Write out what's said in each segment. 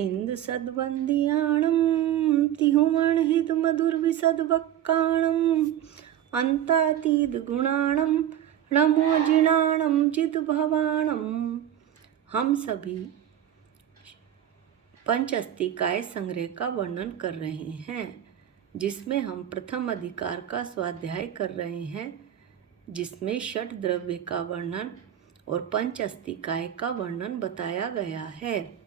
इंद सद्वंदियाणं तिहुमणहित मधुरविसद्वक्काणं अंतातीत गुणाणं नमो जिणाणं चिद्भवाणं। हम सभी पंचअस्तिकाय संग्रह का वर्णन कर रहे हैं, जिसमें हम प्रथम अधिकार का स्वाध्याय कर रहे हैं, जिसमें षट द्रव्य का वर्णन और पंचअस्तिकाय का वर्णन बताया गया है।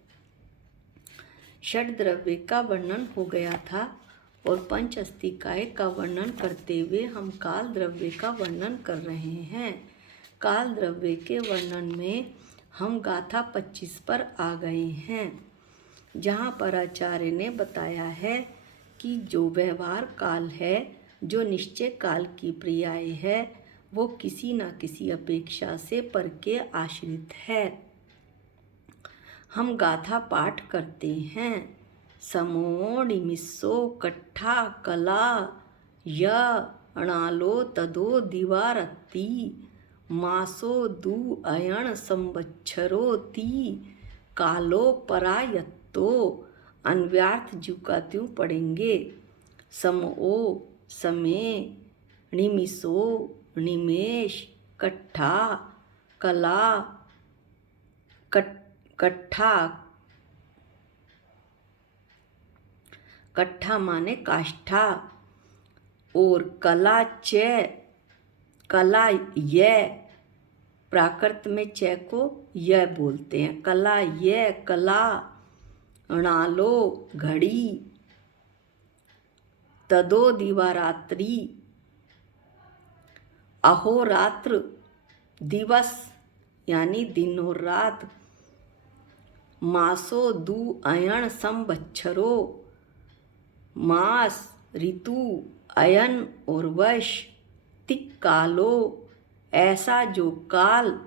षट द्रव्य का वर्णन हो गया था और पंचअस्तिकाय का वर्णन करते हुए हम काल द्रव्य का वर्णन कर रहे हैं। काल द्रव्य के वर्णन में हम गाथा 25 पर आ गए हैं, जहाँ पर आचार्य ने बताया है कि जो व्यवहार काल है, जो निश्चय काल की पर्याय है, वो किसी न किसी अपेक्षा से पर के आश्रित है। हम गाथा पाठ करते हैं। समो निमिषो कट्ठा कला य अणालो तदो दिवारती मासो दु अयण संवत्सरो ती कालो परायत्तो। अन्व्यार्थ जू का त्यों पढ़ेंगे। समओ समय, निमिषो निमेष, कट्ठा कला कट्ठा कट्ठा माने काष्ठा, और कला च कला य, प्राकृत में च को य बोलते हैं। कला य कला, अणालो घड़ी, तदो दिवारात्रि अहोरात्र दिवस यानी दिन और रात, मासो दु अयण संवत्सरो, मास ऋतु, अयन और वर्ष, तिक कालो ऐसा जो काल,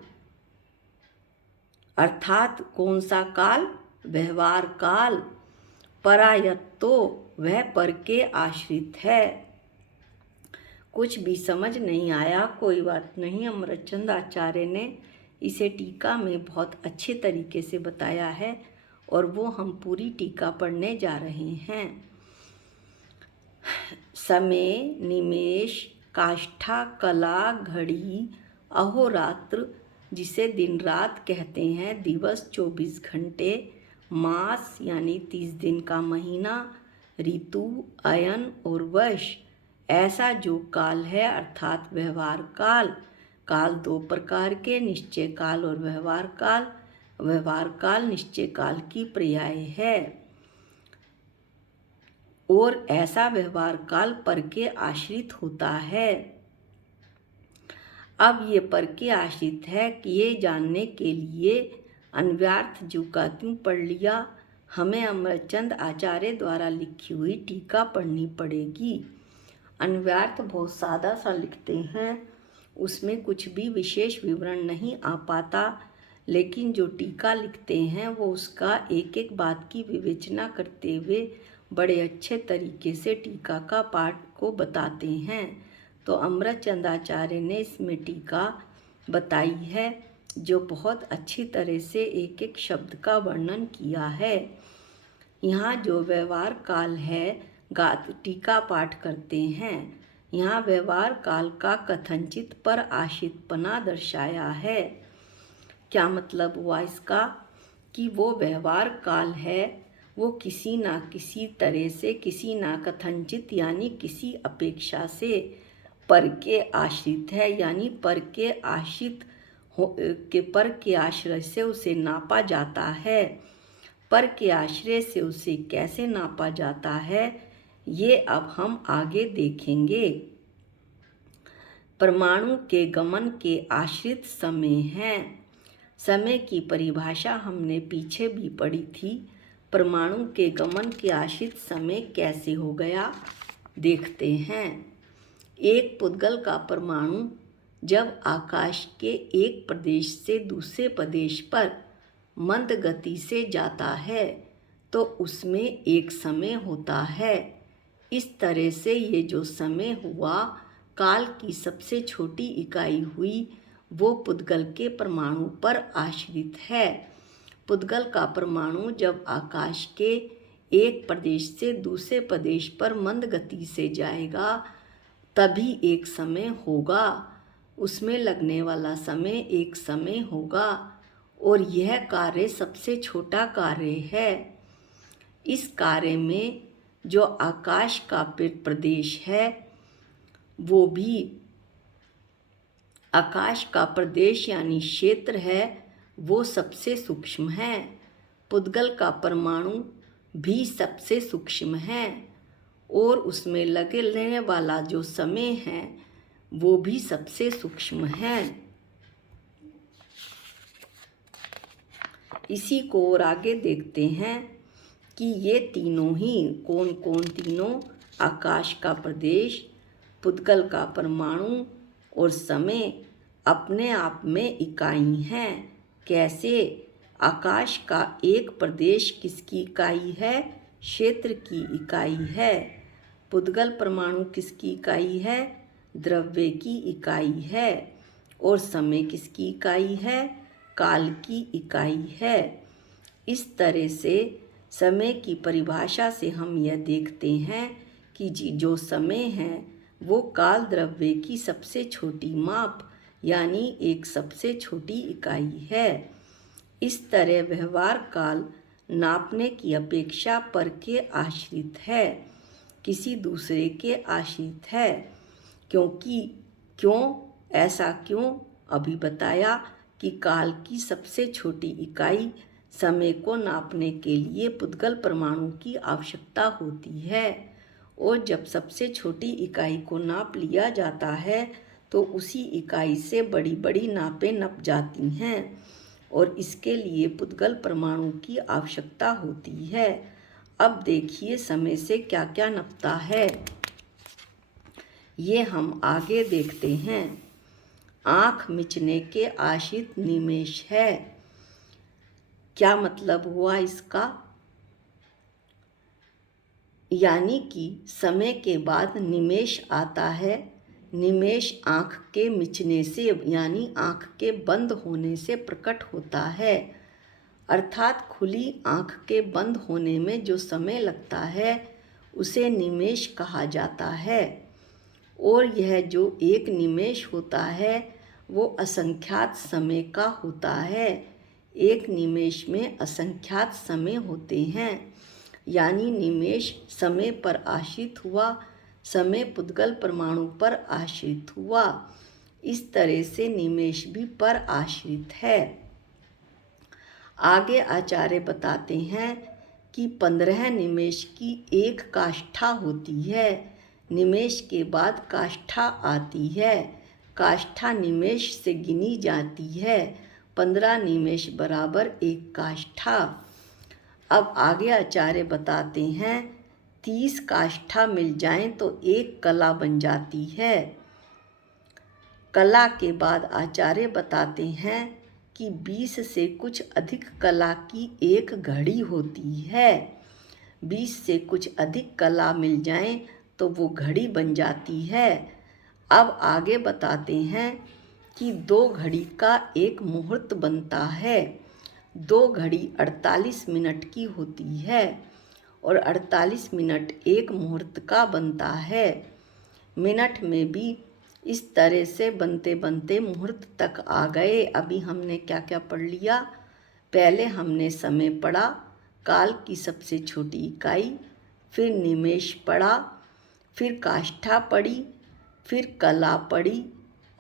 अर्थात कौन सा काल? व्यवहार काल। परायत्तो वह पर के आश्रित है। कुछ भी समझ नहीं आया, कोई बात नहीं, अमरचंद आचार्य ने इसे टीका में बहुत अच्छे तरीके से बताया है और वो हम पूरी टीका पढ़ने जा रहे हैं। समय, निमेष, काष्ठा, कला, घड़ी, अहोरात्र जिसे दिन रात कहते हैं, दिवस 24 घंटे, मास यानी 30 दिन का महीना, ऋतु, अयन और वर्ष ऐसा जो काल है, अर्थात व्यवहार काल। काल दो प्रकार के, निश्चय काल और व्यवहार काल। व्यवहार काल निश्चय काल की पर्याय है और ऐसा व्यवहार काल पर के आश्रित होता है। अब ये पर के आश्रित है कि ये जानने के लिए अन्व्यार्थ जू का त्यों पढ़ लिया। हमें अमरचंद आचार्य द्वारा लिखी हुई टीका पढ़नी पड़ेगी। अन्व्यार्थ बहुत सादा सा लिखते हैं, उसमें कुछ भी विशेष विवरण नहीं आ पाता, लेकिन जो टीका लिखते हैं वो उसका एक एक बात की विवेचना करते हुए बड़े अच्छे तरीके से टीका का पाठ को बताते हैं। तो अमरचंद आचार्य ने इसमें टीका बताई है, जो बहुत अच्छी तरह से एक एक शब्द का वर्णन किया है। यहाँ जो व्यवहार काल है, टीका पाठ करते हैं। यहाँ व्यवहार काल का कथनचित पर आश्रितपना दर्शाया है। क्या मतलब हुआ इसका? कि वो व्यवहार काल है, वो किसी ना किसी तरह से, किसी ना कथनचित यानी किसी अपेक्षा से पर के आश्रित है, यानी पर के आश्रित पर के आश्रय से उसे नापा जाता है। पर के आश्रय से उसे कैसे नापा जाता है, ये अब हम आगे देखेंगे। परमाणु के गमन के आश्रित समय हैं। समय की परिभाषा हमने पीछे भी पढ़ी थी। परमाणु के गमन के आश्रित समय कैसे हो गया, देखते हैं। एक पुद्गल का परमाणु जब आकाश के एक प्रदेश से दूसरे प्रदेश पर मंद गति से जाता है तो उसमें एक समय होता है। इस तरह से ये जो समय हुआ, काल की सबसे छोटी इकाई हुई, वो पुद्गल के परमाणु पर आश्रित है। पुद्गल का परमाणु जब आकाश के एक प्रदेश से दूसरे प्रदेश पर मंद गति से जाएगा तभी एक समय होगा, उसमें लगने वाला समय एक समय होगा और यह कार्य सबसे छोटा कार्य है। इस कार्य में जो आकाश का प्रदेश है वो भी आकाश का प्रदेश यानी क्षेत्र है वो सबसे सूक्ष्म है। पुद्गल का परमाणु भी सबसे सूक्ष्म है और उसमें लगने वाला जो समय है वो भी सबसे सूक्ष्म है। इसी को और आगे देखते हैं कि ये तीनों ही कौन कौन तीनों, आकाश का प्रदेश, पुद्गल का परमाणु और समय अपने आप में इकाई हैं। कैसे? आकाश का एक प्रदेश किसकी इकाई है? क्षेत्र की इकाई है। पुद्गल परमाणु किसकी इकाई है? द्रव्य की इकाई है। और समय किसकी इकाई है? काल की इकाई है। इस तरह से समय की परिभाषा से हम यह देखते हैं कि जो समय है वो काल द्रव्य की सबसे छोटी माप यानी एक सबसे छोटी इकाई है। इस तरह व्यवहार काल नापने की अपेक्षा पर के आश्रित है, किसी दूसरे के आश्रित है। क्यों ऐसा क्यों? अभी बताया कि काल की सबसे छोटी इकाई समय को नापने के लिए पुद्गल परमाणु की आवश्यकता होती है और जब सबसे छोटी इकाई को नाप लिया जाता है तो उसी इकाई से बड़ी बड़ी नापें नप जाती हैं और इसके लिए पुद्गल परमाणु की आवश्यकता होती है। अब देखिए समय से क्या क्या नपता है, ये हम आगे देखते हैं। आँख मिचने के आश्रित निमेष है। क्या मतलब हुआ इसका? यानी कि समय के बाद निमेष आता है। निमेष आँख के मिचने से यानी आँख के बंद होने से प्रकट होता है, अर्थात खुली आँख के बंद होने में जो समय लगता है उसे निमेष कहा जाता है। और यह जो एक निमेष होता है वो असंख्यात समय का होता है। एक निमेष में असंख्यात समय होते हैं, यानी निमेष समय पर आश्रित हुआ, समय पुद्गल परमाणु पर आश्रित हुआ। इस तरह से निमेष भी पर आश्रित है। आगे आचार्य बताते हैं कि 15 निमेष की एक काष्ठा होती है। निमेष के बाद काष्ठा आती है। काष्ठा निमेष से गिनी जाती है। 15 निमेष बराबर एक काष्ठा। अब आगे आचार्य बताते हैं 30 काष्ठा मिल जाएं तो एक कला बन जाती है। कला के बाद आचार्य बताते हैं कि 20 से कुछ अधिक कला की एक घड़ी होती है। 20 से कुछ अधिक कला मिल जाएं तो वो घड़ी बन जाती है। अब आगे बताते हैं कि 2 घड़ी का एक मुहूर्त बनता है। 2 घड़ी 48 मिनट की होती है और 48 मिनट एक मुहूर्त का बनता है। मिनट में भी इस तरह से बनते बनते मुहूर्त तक आ गए। अभी हमने क्या क्या पढ़ लिया? पहले हमने समय पढ़ा, काल की सबसे छोटी इकाई, फिर निमेष पढ़ा, फिर काष्ठा पढ़ी, फिर कला पढ़ी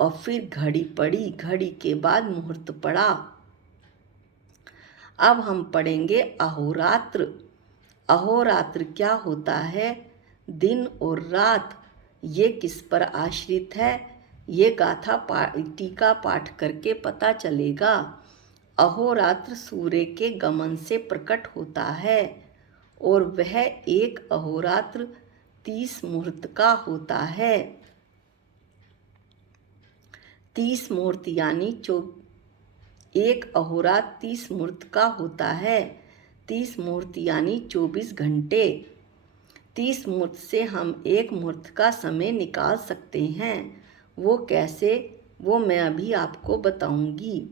और फिर घड़ी पढ़ी। घड़ी के बाद मुहूर्त पढ़ा। अब हम पढ़ेंगे अहोरात्र। अहोरात्र क्या होता है? दिन और रात। ये किस पर आश्रित है? ये गाथा टीका पाठ करके पता चलेगा। अहोरात्र सूर्य के गमन से प्रकट होता है और वह एक अहोरात्र 30 मुहूर्त का होता है। 30 मुहूर्त यानी एक अहोरात्र 30 मुहूर्त का होता है। 30 मुहूर्त यानी 24 घंटे। 30 मुहूर्त से हम एक मुहूर्त का समय निकाल सकते हैं। वो कैसे? वो मैं अभी आपको बताऊंगी।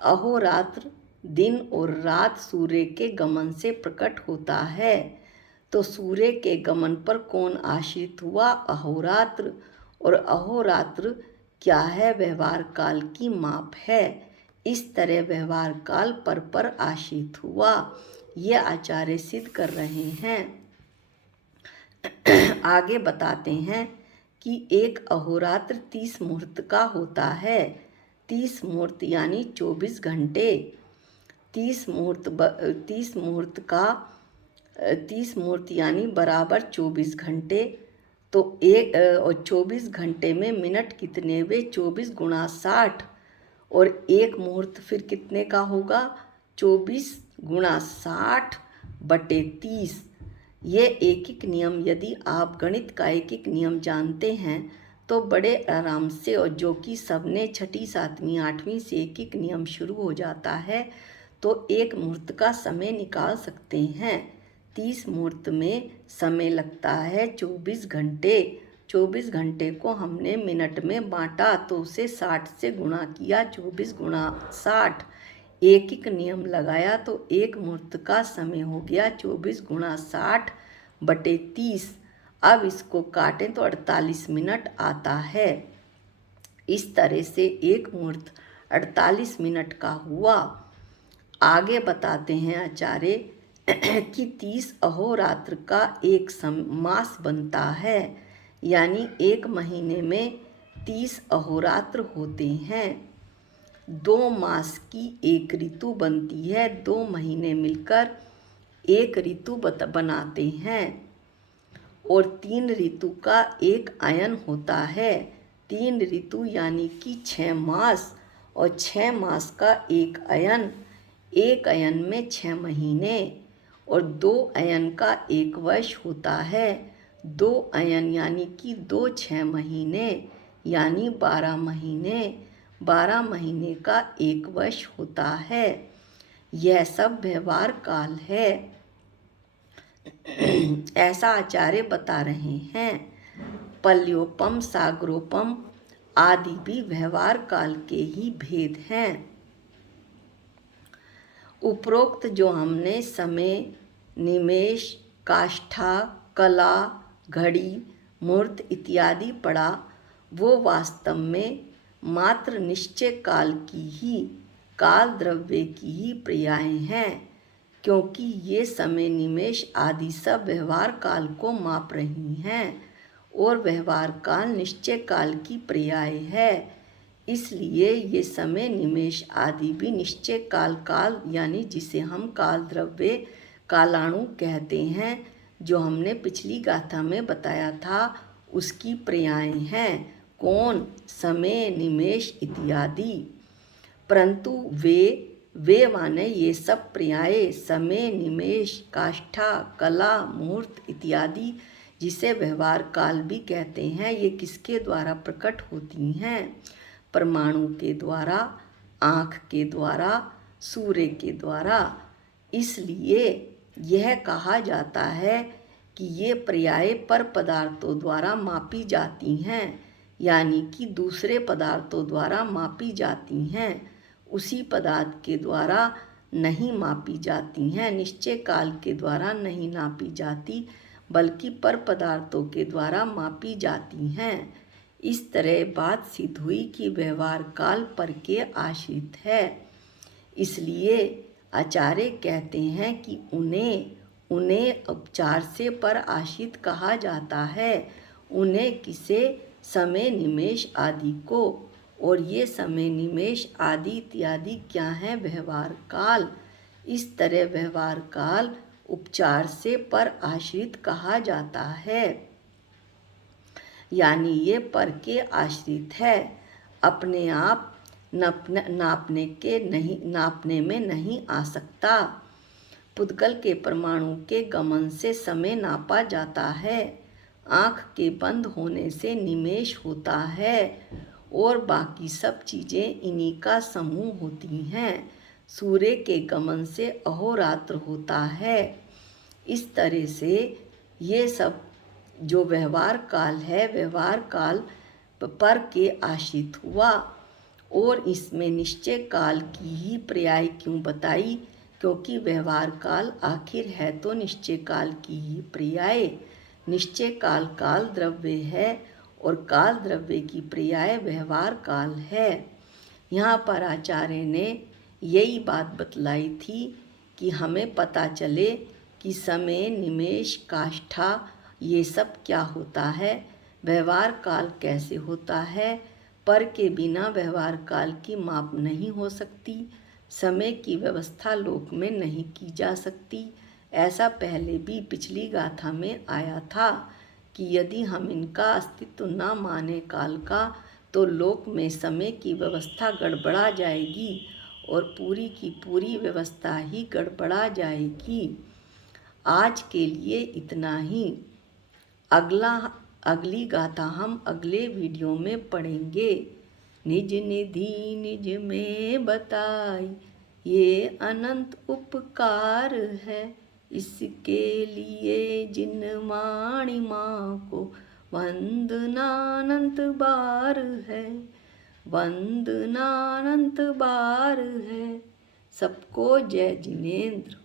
अहोरात्र दिन और रात सूर्य के गमन से प्रकट होता है। तो सूर्य के गमन पर कौन आश्रित हुआ? अहोरात्र। और अहोरात्र क्या है? व्यवहार काल की माप है। इस तरह व्यवहार काल पर आश्रित हुआ, ये आचार्य सिद्ध कर रहे हैं। आगे बताते हैं कि एक अहोरात्र 30 मुहूर्त का होता है। 30 मुहूर्त यानी 24 घंटे। 30 मुहूर्त यानी बराबर 24 घंटे। तो एक और 24 घंटे में मिनट कितने हुए? 24 गुणा 60। और एक मुहूर्त फिर कितने का होगा? 24 गुणा 60 बटे 30। ये एक एक नियम, यदि आप गणित का एक एक नियम जानते हैं तो बड़े आराम से, और जो कि सबने छठी, सातवीं, आठवीं से एक एक नियम शुरू हो जाता है, तो एक मुहूर्त का समय निकाल सकते हैं। 30 मुहूर्त में समय लगता है 24 घंटे। 24 घंटे को हमने मिनट में बांटा तो उसे 60 से गुणा किया, 24 गुणा 60। एक एक नियम लगाया तो एक मुहूर्त का समय हो गया 24 गुणा 60 बटे 30। अब इसको काटें तो 48 मिनट आता है। इस तरह से एक मुहूर्त 48 मिनट का हुआ। आगे बताते हैं आचार्य कि 30 अहोरात्र का एक मास बनता है, यानी एक महीने में 30 अहोरात्र होते हैं। 2 मास की एक ऋतु बनती है। 2 महीने मिलकर एक ऋतु बनाते हैं। और 3 ऋतु का एक अयन होता है। 3 ऋतु यानी कि 6 मास, और 6 मास का एक अयन। एक अयन में 6 महीने, और 2 अयन का एक वर्ष होता है। 2 अयन यानी कि 2 6 महीने, यानी 12 महीने। 12 महीने का एक वर्ष होता है। यह सब व्यवहार काल है, ऐसा आचार्य बता रहे हैं। पल्योपम, सागरोपम आदि भी व्यवहार काल के ही भेद हैं। उपरोक्त जो हमने समय, निमेष, काष्ठा, कला, घड़ी, मुहूर्त इत्यादि पढ़ा, वो वास्तव में मात्र निश्चय काल की ही, काल द्रव्य की ही पर्याय हैं, क्योंकि ये समय, निमेष आदि सब व्यवहार काल को माप रही हैं, और व्यवहार काल निश्चय काल की पर्याय है। इसलिए ये समय, निमेष आदि भी निश्चय काल यानी जिसे हम काल द्रव्य, कालाणु कहते हैं, जो हमने पिछली गाथा में बताया था, उसकी पर्याय हैं। कौन? समय, निमेष इत्यादि। परंतु वे माने ये सब पर्याय, समय, निमेष, काष्ठा, कला, मुहूर्त इत्यादि, जिसे व्यवहार काल भी कहते हैं, ये किसके द्वारा प्रकट होती हैं? परमाणु के द्वारा, आँख के द्वारा, सूर्य के द्वारा। इसलिए यह कहा जाता है कि ये पर्याय पर पदार्थों द्वारा मापी जाती हैं, यानी कि दूसरे पदार्थों द्वारा मापी जाती हैं, उसी पदार्थ के द्वारा नहीं मापी जाती हैं। निश्चय काल के द्वारा नहीं नापी जाती, बल्कि पर पदार्थों के द्वारा मापी जाती हैं। इस तरह बात सिद्ध हुई कि व्यवहार काल पर के आश्रित है। इसलिए आचार्य कहते हैं कि उन्हें उपचार से पर आश्रित कहा जाता है। उन्हें किसे? समय, निमेष आदि को। और ये समय, निमेष आदि इत्यादि क्या है? व्यवहार काल। इस तरह व्यवहार काल उपचार से पर आश्रित कहा जाता है, यानी ये पर के आश्रित है, अपने आप नापने में नहीं आ सकता। पुद्गल के परमाणु के गमन से समय नापा जाता है। आँख के बंद होने से निमेष होता है, और बाकी सब चीज़ें इन्हीं का समूह होती हैं। सूर्य के गमन से अहोरात्र होता है। इस तरह से ये सब जो व्यवहार काल है, व्यवहार काल पर के आश्रित हुआ। और इसमें निश्चय काल की ही पर्याय क्यों बताई? क्योंकि व्यवहार काल आखिर है तो निश्चय काल की ही पर्याय। निश्चय काल काल द्रव्य है और काल द्रव्य की पर्याय व्यवहार काल है। यहाँ पर आचार्य ने यही बात बतलाई थी कि हमें पता चले कि समय, निमेष, काष्ठा ये सब क्या होता है, व्यवहार काल कैसे होता है। पर के बिना व्यवहार काल की माप नहीं हो सकती, समय की व्यवस्था लोक में नहीं की जा सकती। ऐसा पहले भी पिछली गाथा में आया था कि यदि हम इनका अस्तित्व न माने काल का, तो लोक में समय की व्यवस्था गड़बड़ा जाएगी और पूरी की पूरी व्यवस्था ही गड़बड़ा जाएगी। आज के लिए इतना ही। अगली गाथा हम अगले वीडियो में पढ़ेंगे। निज निधि निज में बताई, ये अनंत उपकार है। इसके लिए जिन वाणी माँ को वंदनानंत बार है, वंदनानंत बार है। सबको जय जिनेंद्र।